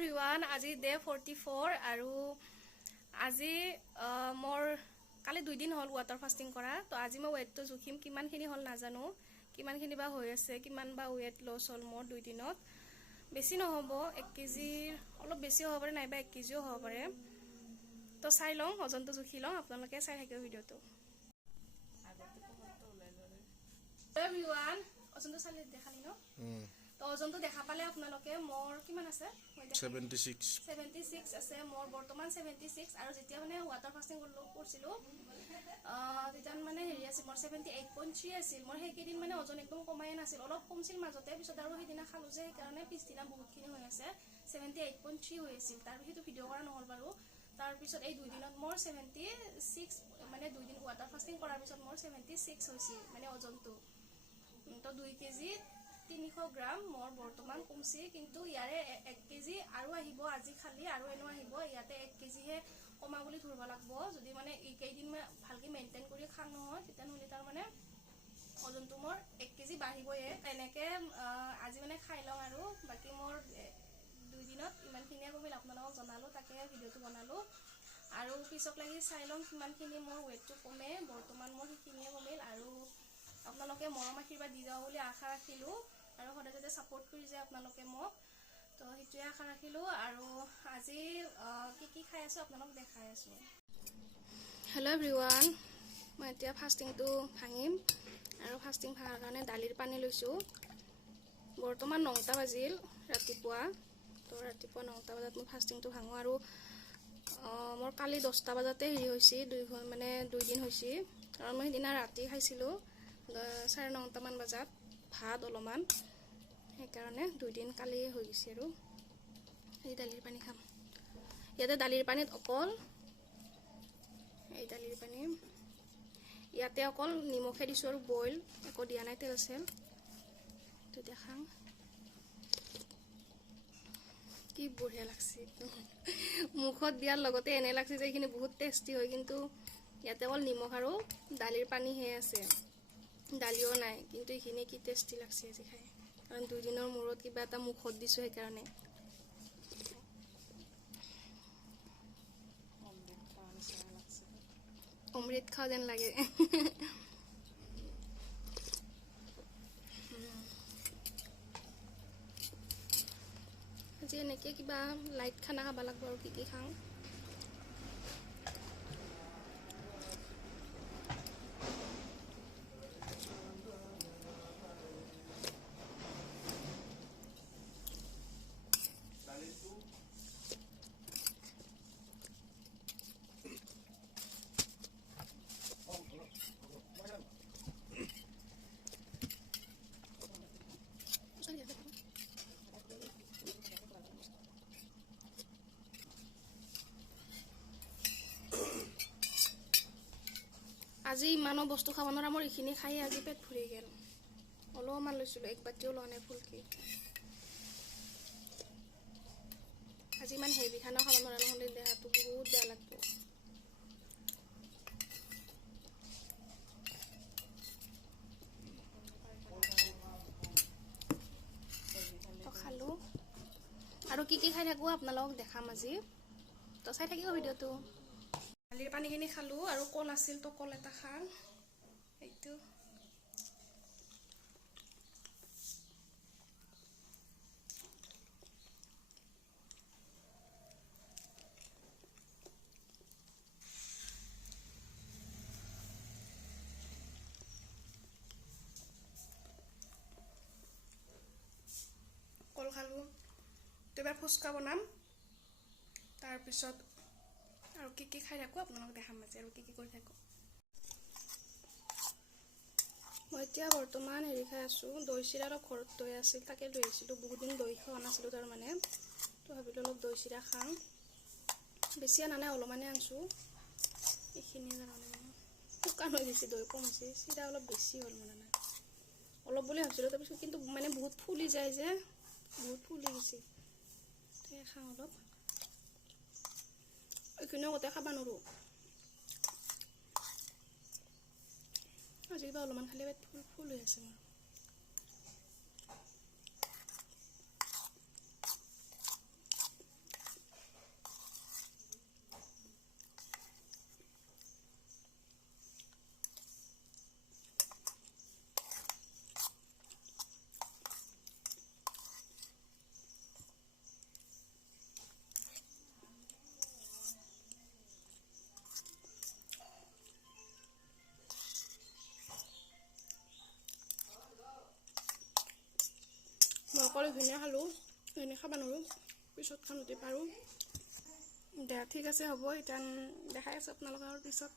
Everyone, আজি day 44 আৰু আজি মোৰ কালি 2 দিন হ'ল ৱাটাৰ ফাষ্টিং কৰা। তো আজি মই ৱেটটো জুখিম, কিমানখিনি হ'ল নাজানো, কিমানখিনি বা হৈ আছে, কিমান বা ৱেট লছ হ'ল মোৰ 2 দিনত। বেছি নহ'ব, 1 কেজিৰ অলপ বেছি হ'ব পাৰে, নাইবা 1 কেজিও হ'ব পাৰে। তো চাই লওঁ, ওজনটো জুখি লওঁ, আপোনালোকে চাই থাকিব ভিডিঅ'টো। এভৰিৱান, ওজনটো চালি দেখালি ন? তো ওজনটো দেখা পালে আপোনালোকে মোৰ কিমান আছে? 76 আছে মোৰ বৰ্তমান 76। আৰু যেতিয়া মানে ৱাটাৰ ফাষ্টিং কৰিছিলোঁ তেতিয়া মানে হেৰি আছিল, মোৰ 78.3 আছিল। মোৰ সেইকেইদিন মানে ওজন একদম কমাই নাছিল, অলপ কমছিল মাজতে, পিছত আৰু সেইদিনা খালোঁ যে সেইকাৰণে পিছদিনা বহুতখিনি হৈ আছে। 78.3 হৈ আছিল, তাৰপিছতো ভিডিঅ' কৰা নহ'ল বাৰু। তাৰপিছত এই 2 দিনত মোৰ 76, মানে 2 দিন ৱাটাৰ ফাষ্টিং কৰাৰ পিছত মোৰ 76 হৈছিল মানে ওজনটো। তো 2 কেজি 300 গ্ৰাম মোৰ বৰ্তমান কমছি, কিন্তু ইয়াৰে 1 কেজি আৰু আহিব আজি খালি, আৰু এনেও আহিব। ইয়াতে 1 কেজিহে কমা বুলি ধৰিব লাগিব। যদি মানে এইকেইদিন ভালকৈ মেইনটেইন কৰি খাওঁ নহয়, তেতিয়াহ'লে তাৰমানে ওজনটো মোৰ 1 কেজি বাঢ়িবয়ে। এনেকৈ আজি মানে খাই লওঁ, আৰু বাকী মোৰ 2 দিনত ইমানখিনিয়ে কমিল, আপোনালোকক জনালোঁ, তাকে ভিডিঅ'টো বনালোঁ। আৰু পিছক লাগি চাই লওঁ কিমানখিনি মোৰ ৱেটটো কমে। বৰ্তমান মোৰ সেইখিনিয়ে কমিল, আৰু আপোনালোকে মৰম আশীৰ্বাদ দি যাব বুলি আশা ৰাখিলোঁ, আৰু সদায় যাতে ছাপোৰ্ট কৰি যায় আপোনালোকে মোক, তো সেইটোৱে আশা ৰাখিলোঁ। আৰু আজি কি খাই আছোঁ আপোনালোক দেখাই আছোঁ। হেল্ল' এভৰিৱান, মই এতিয়া ফাষ্টিংটো ভাঙিম, আৰু ফাষ্টিং ভাঙাৰ কাৰণে দালিৰ পানী লৈছোঁ। বৰ্তমান 9টা বাজিল ৰাতিপুৱা। তো ৰাতিপুৱা 9টা বজাত মই ফাষ্টিংটো ভাঙোঁ, আৰু মোৰ কালি 10টা বজাতে হেৰি হৈছে, 2 দিন হৈছে। কাৰণ মই সেইদিনা ৰাতি খাইছিলোঁ 9:30মান বজাত ভাত অলপমান, সেইকাৰণে 2 দিন কালি হৈ গৈছে। আৰু এই দালিৰ পানী খাম। ইয়াতে দালিৰ পানীত অকল এই দালিৰ পানী ইয়াতে অকল নিমখে দিছোঁ, আৰু বইল একো দিয়া নাই, তেল চেল। তো দেখাম কি বঢ়িয়া লাগছে, মুখত দিয়াৰ লগতে এনে লাগছে যে এইখিনি বহুত টেষ্টি হয়, কিন্তু ইয়াতে অকল নিমখ আৰু দালিৰ পানীহে আছে, দালিও নাই, কিন্তু এইখিনি কি টেষ্টি লাগছে আজি খাই। কাৰণ 2 দিনৰ মূৰত কিবা এটা মুখত দিছোঁ, সেইকাৰণে অমৃত খাওঁ যেন লাগে। আজি এনেকৈ কিবা লাইট খানা খাব লাগিব, আৰু কি খাওঁ। আজি ইমানো বস্তু খাব নোৱাৰা, মোৰ এইখিনি খাই আজি পেট ভৰি গ'ল। অলপমান লৈছিলোঁ, 1 বাতিও লোৱা নাই ফুলকৈ। আজি ইমান হেভি খানাও খাব নোৱাৰা, নহ'লে দেহাটো বহুত বেয়া লাগব। তো খালোঁ, আৰু কি খাই থাকোঁ আপোনালোকক দেখাম আজি, তো চাই থাকিব ভিডিঅ'টো। দালিৰ পানীখিনি খালোঁ, আৰু কল আছিল, তো কল এটা খাওঁ। এইটো কল খালোঁ। এবাৰ ফুচকা বনাম, তাৰপিছত আৰু কি খাই থাকোঁ আপোনালোকক দেখাম আজি, আৰু কি কৰি থাকোঁ। মই এতিয়া বৰ্তমান হেৰি খাই আছোঁ, দৈ চিৰা। অলপ ঘৰত দৈ আছিল, তাকে লৈ আহিছিলোঁ। বহুত দিন দৈ খোৱা নাছিলোঁ তাৰমানে, তো ভাবিলোঁ অলপ দৈ চিৰা খাওঁ। বেছি অনা নাই, অলপমানে আনিছোঁ। এইখিনিয়ে কাৰণে মানে শুকান হৈ গৈছে, দৈ কম হৈছে, চিৰা অলপ বেছি হ'ল মানে নাই অলপ বুলি ভাবিছিলোঁ। তাৰপিছত কিন্তু মানে বহুত ফুলি যায় যে, বহুত ফুলি গৈছে, তাকে খাওঁ অলপ। এইখিনিও গোটেই খাব নোৱাৰোঁ, আজি কিবা অলপমান খালে পেট ফুল হৈ আছে মোৰ। ধুনীয়া খালোঁ এনে খাব নোৱাৰোঁ পিছত খাওঁতে পাৰোঁ দে ঠিক আছে হ'ব এতিয়া দেখাই আছোঁ আপোনালোকৰ পিছত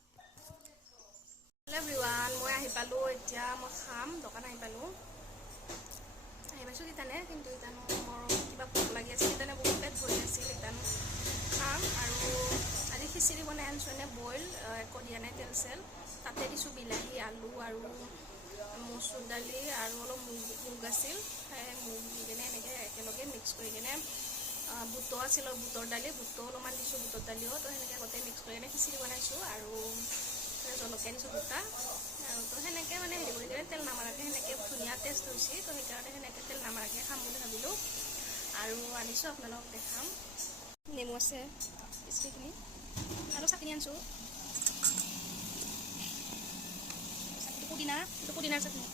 এভৰিৱান মই আহি পালোঁ এতিয়া মই খাম দোকান আহি পালোঁ তিতানে কিন্তু ইতানো মোৰ কিবা ভোক লাগি আছে তিতানে বহুত পেট ভৰি আছিল ইতানো খাম আৰু আজি খিচিৰি বনাই আনিছোঁ এনে বইল একো দিয়া নাই তেল চেল তাতে দিছোঁ বিলাহী আলু আৰু মচুৰ দালি আৰু অলপ মুগ আছিল মুগ দি কিনে এনেকৈ একেলগে মিক্স কৰি কিনে বুটো আছিল বুটৰ দালি বুটো অলপমান দিছোঁ বুটৰ দালিও তো সেনেকৈ গোটেই মিক্স কৰি কিনে খিচিৰি বনাইছোঁ আৰু জলকীয়া দিছোঁ দুটা আৰু তো সেনেকৈ মানে হেৰি কৰি কিনে তেল নামাৰাকৈ সেনেকৈ ধুনীয়া টেষ্ট হৈছে তো সেইকাৰণে সেনেকৈ তেল নামাৰাকৈ খাম বুলি ভাবিলোঁ আৰু আনিছোঁ আপোনালোকক দেখাম নেমু আছে খিচিৰিখিনি আৰু চাটনি আনিছোঁ পুদিনাৰ চাটনি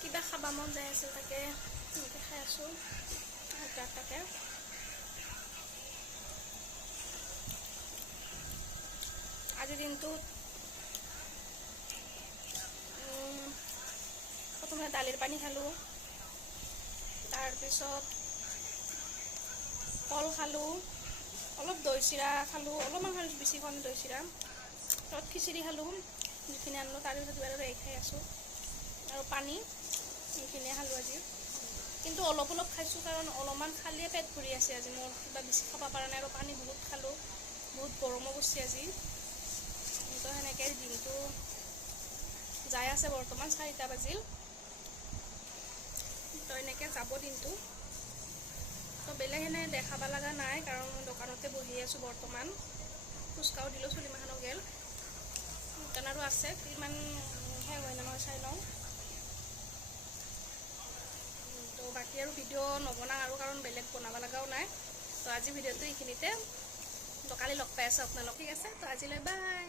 কিবা খাবা মন যায় আছে তাকে এনেকৈ খাই আছোঁ তাকে আজিৰ দিনটোত প্ৰথমে দালিৰ পানী খালোঁ তাৰপিছত কল খালোঁ অলপ দৈ চিৰা খালোঁ অলপমান খালোঁ বেছি খোৱা নাই দৈ চিৰা তাৰপিছত খিচিৰি খালোঁ যিখিনি আনিলোঁ তাৰপিছত আৰু এই খাই আছোঁ আৰু পানী এইখিনিয়ে খালোঁ আজি কিন্তু অলপ অলপ খাইছোঁ কাৰণ অলপমান খালিয়ে পেট ভৰি আছে আজি মোৰ কিবা বেছি খাব পৰা নাই আৰু পানী বহুত খালোঁ বহুত গৰমো কৰিছে আজি তো সেনেকৈ দিনটো যাই আছে বৰ্তমান 4টা বাজিল তো এনেকৈ যাব দিনটো তো বেলেগ এনে দেখাব লগা নাই কাৰণ মই দোকানতে বহি আছোঁ বৰ্তমান ফুচকাও দিলোঁ চলিমাখানো গেল দোকান আৰু আছে কিমান শেষ হয় নহয় চাই লওঁ তো বাকী আৰু ভিডিঅ' নবনাওঁ আৰু কাৰণ বেলেগ বনাব লগাও নাই তো আজি ভিডিঅ'টো এইখিনিতে তো কালি লগ পাই আছোঁ আপোনালোক ঠিক আছে তো আজিলৈ বাই